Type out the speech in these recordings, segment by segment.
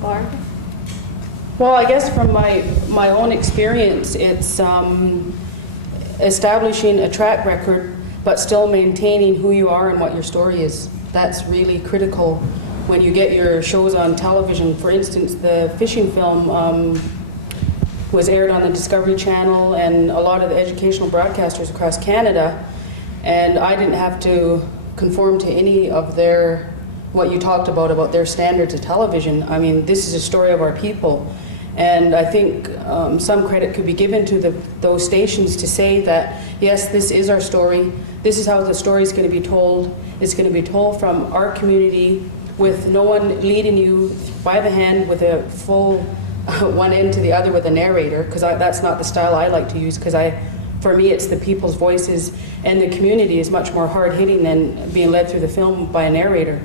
Barb? Well, I guess from my own experience, it's establishing a track record, but still maintaining who you are and what your story is. That's really critical when you get your shows on television. For instance, the fishing film was aired on the Discovery Channel and a lot of the educational broadcasters across Canada, and I didn't have to conform to any of what you talked about their standards of television. I mean, this is a story of our people. And I think some credit could be given to those stations to say that, yes, this is our story. This is how the story is going to be told. It's going to be told from our community with no one leading you by the hand with a full one end to the other with a narrator, because that's not the style I like to use, because for me it's the people's voices, and the community is much more hard-hitting than being led through the film by a narrator.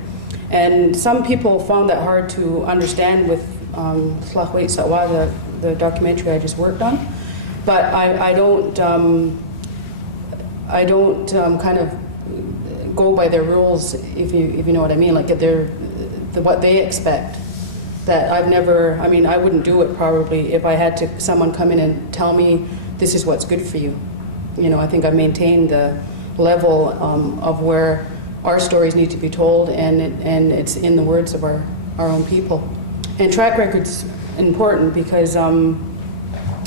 And some people found that hard to understand with Kwakwaka'wakw, the documentary I just worked on, but I don't kind of go by their rules, if you know what I mean, like what they expect. That I wouldn't do it probably if I had someone come in and tell me this is what's good for you. You know, I think I've maintained the level of where our stories need to be told, and it's in the words of our own people. And track record's important because on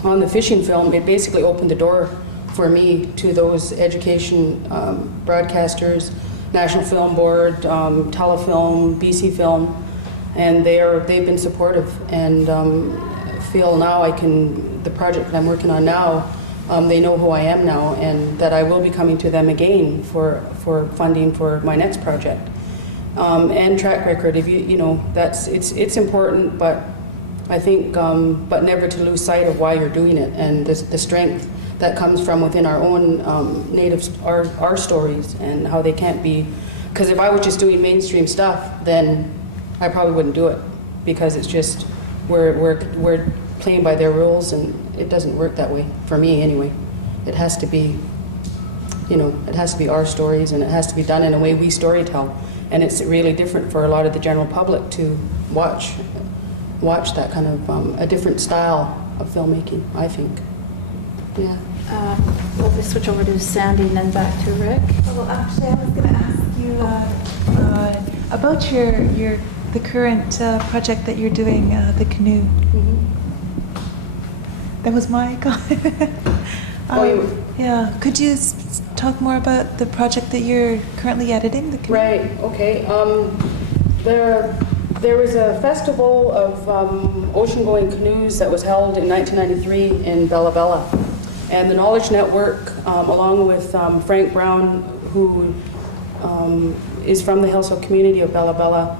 the fishing film, it basically opened the door for me to those education broadcasters, National Film Board, Telefilm, BC Film, and they've been supportive, and feel now the project that I'm working on now, they know who I am now, and that I will be coming to them again for funding for my next project. And track record, if it's important, but I think, but never to lose sight of why you're doing it, and the strength that comes from within our own our stories, and how they can't be, because if I was just doing mainstream stuff, then I probably wouldn't do it, because it's just, we're playing by their rules, and it doesn't work that way, for me anyway. It has to be, it has to be our stories, and it has to be done in a way we storytell. And it's really different for a lot of the general public to watch that kind of a different style of filmmaking, I think. Yeah. We'll switch over to Sandy and then back to Rick. Well, actually, I was going to ask you about the current project that you're doing, the canoe. Mm-hmm. That was my comment. Yeah. Could you talk more about the project that you're currently editing? The canoe? Right. Okay. There was a festival of ocean-going canoes that was held in 1993 in Bella Bella. And the Knowledge Network, along with Frank Brown, who is from the Hillsville community of Bella Bella,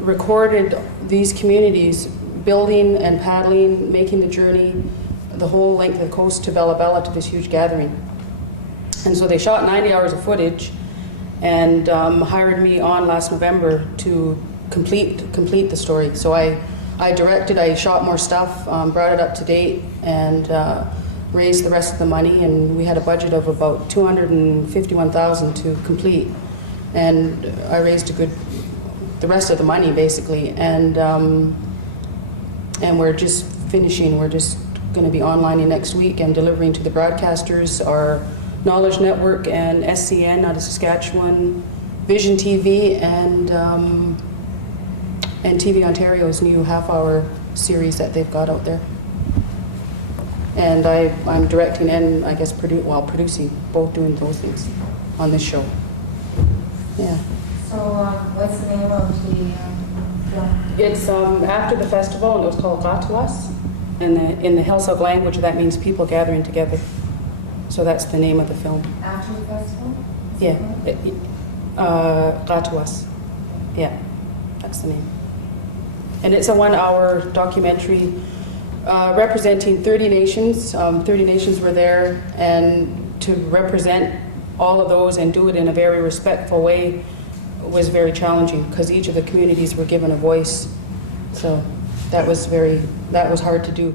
recorded these communities building and paddling, making the journey the whole length of the coast to Bella Bella to this huge gathering. And so they shot 90 hours of footage and hired me on last November to complete the story. So I directed, I shot more stuff, brought it up to date, and raised the rest of the money, and we had a budget of about $251,000 to complete, and I raised the rest of the money basically, and we're just finishing. We're just going to be onlining next week and delivering to the broadcasters, our Knowledge Network and SCN out of Saskatchewan, Vision TV, and TV Ontario's new half-hour series that they've got out there. And I'm directing and I guess producing, both doing those things on this show. Yeah. So what's the name of the film? It's after the festival, and it was called Gwi'mo'las. And in the Hillsville language, that means people gathering together. So that's the name of the film. After the festival? Yeah. Gwi'mo'las. Yeah, that's the name. And it's a 1-hour documentary representing 30 nations. 30 nations were there, and to represent all of those and do it in a very respectful way was very challenging, because each of the communities were given a voice. So that was hard to do.